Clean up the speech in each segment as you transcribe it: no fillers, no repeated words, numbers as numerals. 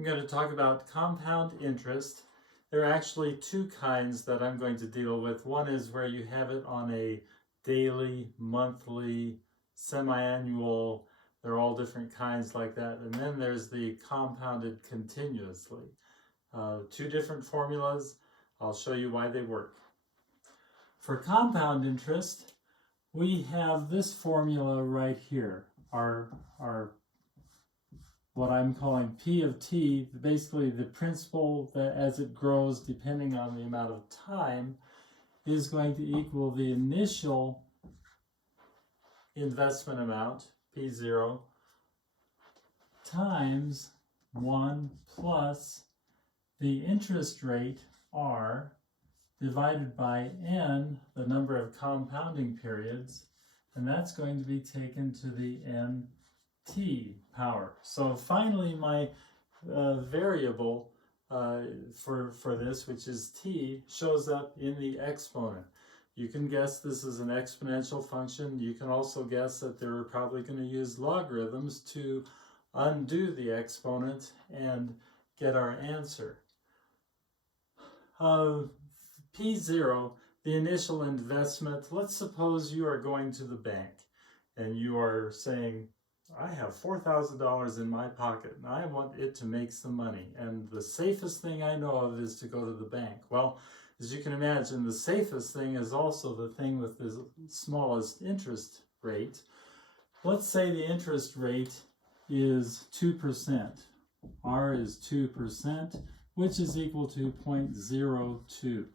I'm going to talk about compound interest. There are actually two kinds that I'm going to deal with. One is where you have it on a daily, monthly, semi-annual, they're all different kinds like that. And then there's the compounded continuously. Two different formulas. I'll show you why they work. For compound interest, we have this formula right here. Our what I'm calling P of t, basically the principal that as it grows, depending on the amount of time, is going to equal the initial investment amount, P0, times 1 plus the interest rate, R, divided by n, the number of compounding periods, and that's going to be taken to the nt power. So finally my variable for this, which is t, shows up in the exponent. You can guess this is an exponential function. You can also guess that they're probably going to use logarithms to undo the exponent and get our answer. P0, the initial investment, let's suppose you are going to the bank and you are saying, I have $4,000 in my pocket and I want it to make some money. And the safest thing I know of is to go to the bank. Well, as you can imagine, the safest thing is also the thing with the smallest interest rate. Let's say the interest rate is 2%. R is 2%, which is equal to 0.02.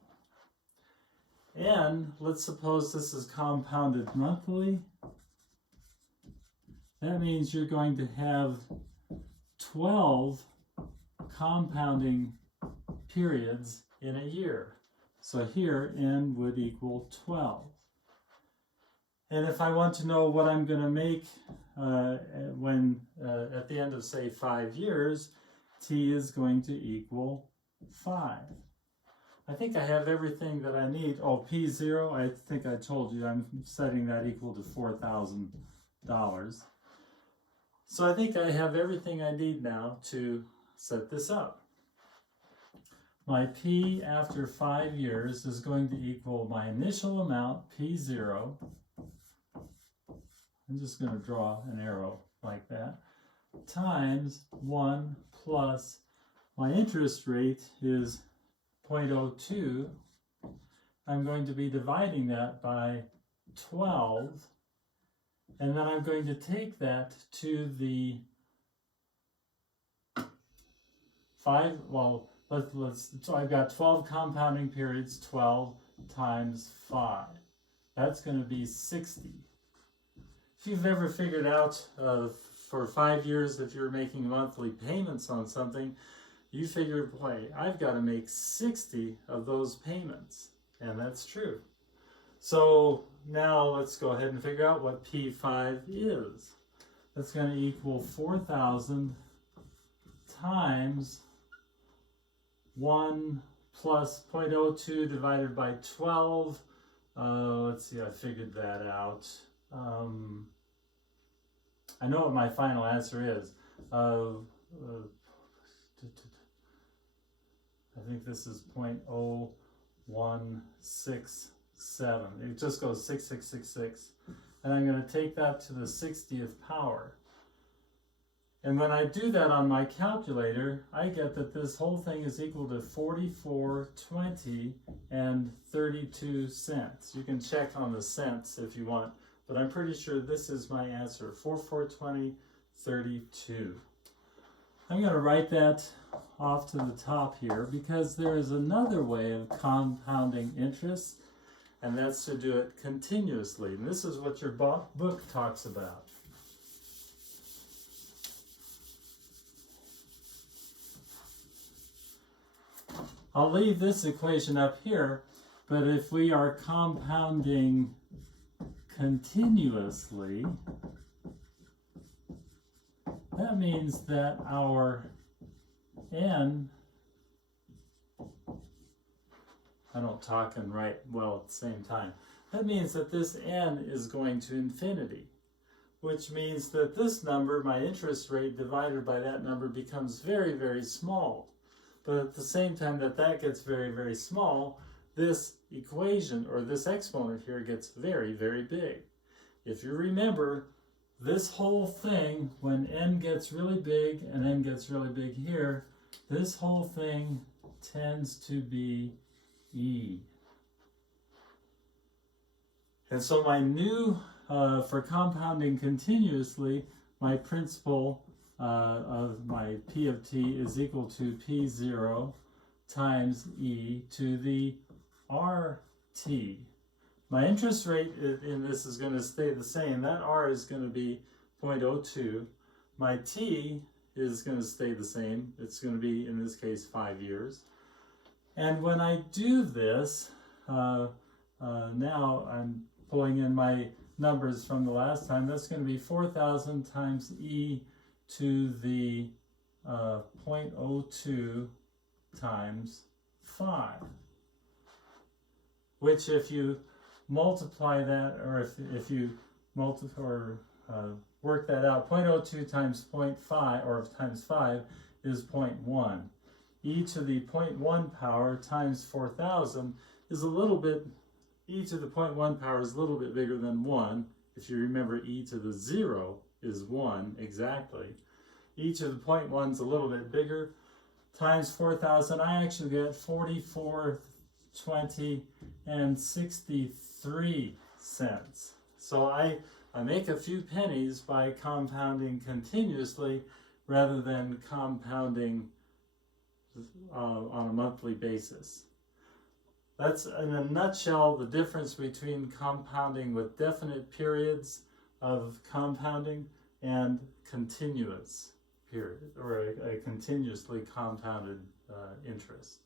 And let's suppose this is compounded monthly. That means you're going to have 12 compounding periods in a year. So here, n would equal 12. And if I want to know what I'm going to make at the end of, say, 5 years, t is going to equal 5. I think I have everything that I need. Oh, P0, I think I told you I'm setting that equal to $4,000. So I think I have everything I need now to set this up. My P after 5 years is going to equal my initial amount, P0. I'm just going to draw an arrow like that, times 1 plus my interest rate is 0.02. I'm going to be dividing that by 12, and then I'm going to take that to the 5, well, so I've got 12 compounding periods, 12 times 5. That's going to be 60. If you've ever figured out for 5 years, if you're making monthly payments on something, you figure, boy, I've got to make 60 of those payments. And that's true. So now let's go ahead and figure out what P5 is. That's going to equal 4,000 times 1 plus 0.02 divided by 12. Let's see, I figured that out. I know what my final answer is. I think this is 0.0167. It just goes 6666. And I'm going to take that to the 60th power. And when I do that on my calculator, I get that this whole thing is equal to 44.20 and 32 cents. You can check on the cents if you want, but I'm pretty sure this is my answer, 44.20.32. I'm going to write that off to the top here because there is another way of compounding interest, and that's to do it continuously. And this is what your book talks about. I'll leave this equation up here, but if we are compounding continuously, that means that our n, I don't talk and write well at the same time, that means that this n is going to infinity, which means that this number, my interest rate divided by that number, becomes very, very small. But at the same time that that gets very, very small, this equation, or this exponent here, gets very, very big. If you remember, this whole thing, when n gets really big and n gets really big here, this whole thing tends to be e. And so my new, for compounding continuously, my principal of my p of t is equal to p0 times e to the rt. My interest rate in this is going to stay the same. That r is going to be 0.02. My t is going to stay the same. It's going to be, in this case, 5 years. And when I do this, now I'm pulling in my numbers from the last time. That's going to be 4,000 times e to the 0.02 times 5. Which, if you multiply that, or if you multiply or work that out, 0.02 times 0.5 or times 5 is 0.1. E to the 0.1 power times 4,000 is a little bit, e to the 0.1 power is a little bit bigger than 1. If you remember, e to the 0 is 1 exactly. E to the 0.1 is a little bit bigger. Times 4,000, I actually get 44, 20, and 63 cents. So I make a few pennies by compounding continuously rather than compounding on a monthly basis. That's, in a nutshell, the difference between compounding with definite periods of compounding and continuous period, or a continuously compounded interest.